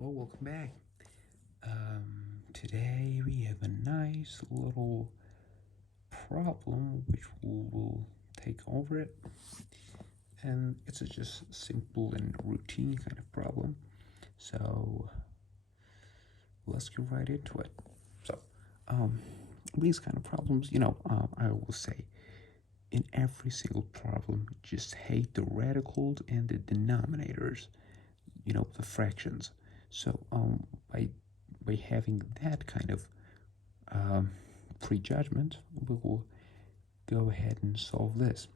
Hello, welcome back. Today we have a nice little problem which we will take over it, and it's a just simple and routine kind of problem. So let's get right into it. So, these kind of problems, I will say in every single problem, just hate the radicals and the denominators, the fractions. So, by having that kind of prejudgment, we will go ahead and solve this.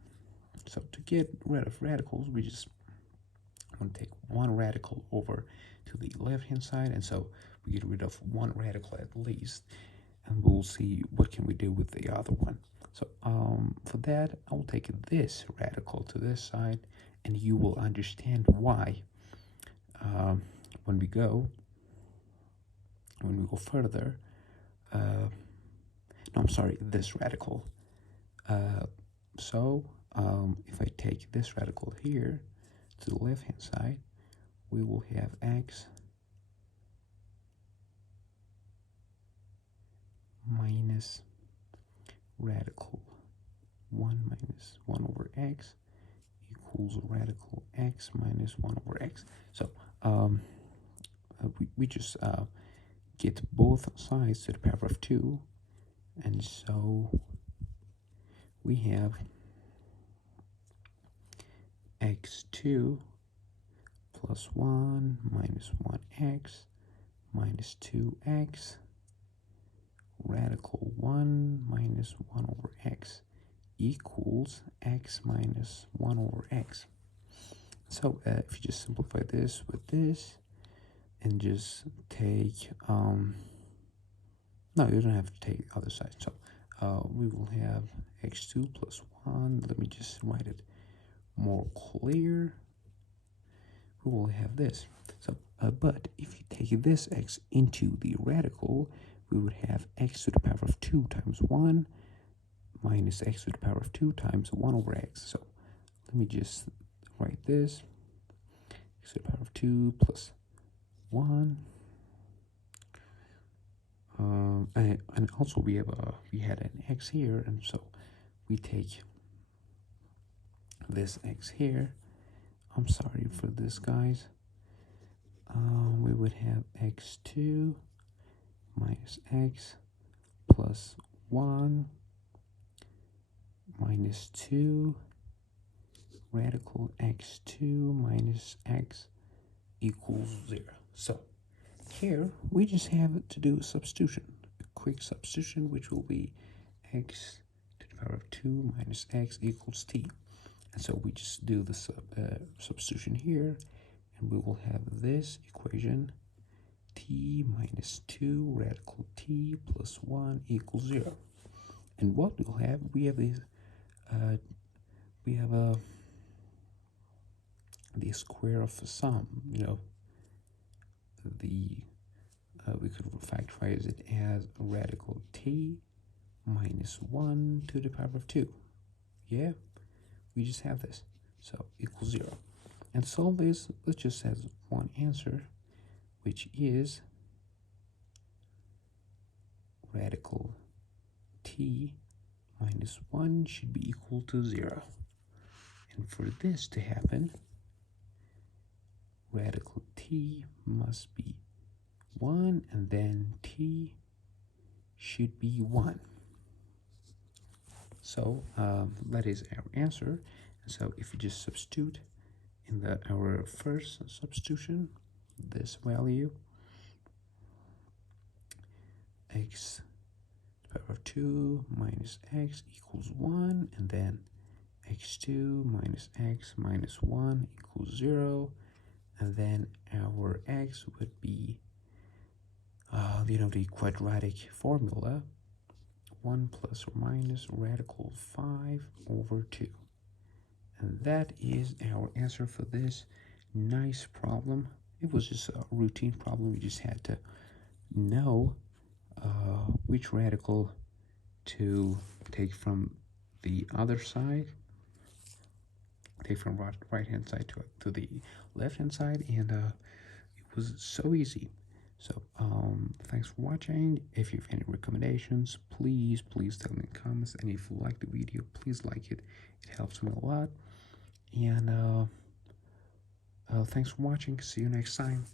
So to get rid of radicals, we just want to take one radical over to the left hand side, and so we get rid of one radical at least, and we'll see what can we do with the other one. So for that, I will take this radical to this side, and you will understand why when we go further. No, I'm sorry, this radical. So if I take this radical here to the left hand side, we will have x minus radical 1 minus 1 over x equals radical x minus 1 over x. So we just get both sides to the power of 2, and so we have x2 plus 1 minus 1x minus 2x radical 1 minus 1 over x equals x minus 1 over x. So if you just simplify this with this and just take no, you don't have to take the other side. So we will have x2 plus 1. Let me just write it more clear. We will have this. So but if you take this x into the radical, we would have x to the power of 2 times 1 minus x to the power of 2 times 1 over x. So let me just write this. X to the power of 2 plus 1. And also we had an x here, and so we take this x here. I'm sorry for this, guys. We would have x2 minus x plus 1 minus 2 radical x2 minus x equals 0. So here we just have to do a substitution, a quick substitution, which will be x to the power of 2 minus x equals t. And so we just do the substitution here, and we will have this equation, t minus 2 radical t plus 1 equals 0. And what we'll have, we have this, the square of a sum, we could factorize it as radical t minus 1 to the power of 2. Yeah, we just have this. So equals 0. And solve this, let's just have one answer, which is radical t minus 1 should be equal to 0. And for this to happen, radical t must be 1, and then t should be 1. So that is our answer. And so if you just substitute in our first substitution, this value, x to the power of 2 minus x equals 1, and then x2 minus x minus 1 equals 0, and then our x would be the quadratic formula, 1 plus or minus radical 5 over 2. And that is our answer for this nice problem. It was just a routine problem. We just had to know which radical to take from the other side, take from right hand side to the left hand side, and was so easy. So thanks for watching. If you have any recommendations, please tell me in the comments. And if you like the video, please like it. It helps me a lot. And thanks for watching. See you next time.